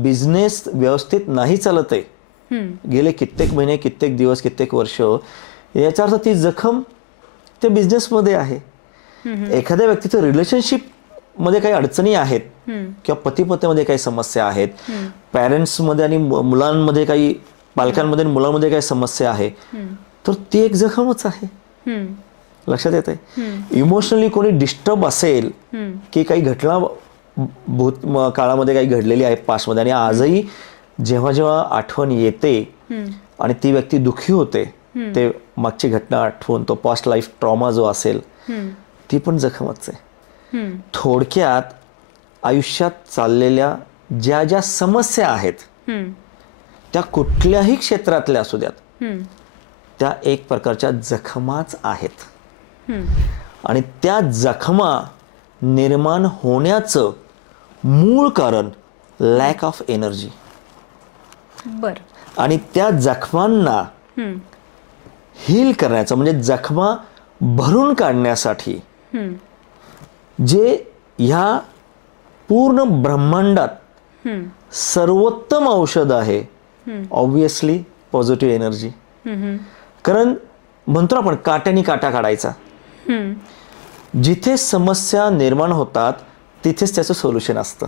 Business व्यवस्थित नाही चालत आहे गेले कित्येक महिने, कित्येक दिवस, कित्येक वर्ष, याचा अर्थ ती जखम त्या बिझनेसमध्ये आहे. एखाद्या व्यक्तीचं रिलेशनशिप मध्ये काही अडचणी आहेत किंवा पती-पत्नीमध्ये काही समस्या आहेत, पॅरेंट्समध्ये आणि मुलांमध्ये काही, पालकांमध्ये आणि मुलांमध्ये काही समस्या आहे, तर ती एक जखमच आहे. लक्षात येत आहे. इमोशनली कोणी डिस्टर्ब असेल की काही घटना भूत काळामध्ये काही घडलेली आहे पास्टमध्ये, आणि आजही जेव्हा जेव्हा आठवण येते आणि ती व्यक्ती दुःखी होते, ते मागची घटना आठवून तो पास्ट लाईफ ट्रॉमा जो असेल, ती पण जखमच आहे. थोडक्यात आयुष्यात चाललेल्या ज्या ज्या समस्या आहेत त्या कुठल्याही क्षेत्रातल्या असू द्यात, त्या एक प्रकारच्या जखमाच आहेत. आणि त्या जखमा निर्माण होण्याचं मूळ कारण लॅक ऑफ एनर्जी. आणि त्या जखमांना हील करण्याचं, म्हणजे जखमा भरून काढण्यासाठी जे ह्या पूर्ण ब्रह्मांडात सर्वोत्तम औषध आहे, ऑब्विसली पॉझिटिव्ह एनर्जी. कारण म्हणतो आपण काट्याने काटा काढायचा. जिथे समस्या निर्माण होतात तिथेच त्याचं सोल्युशन असतं.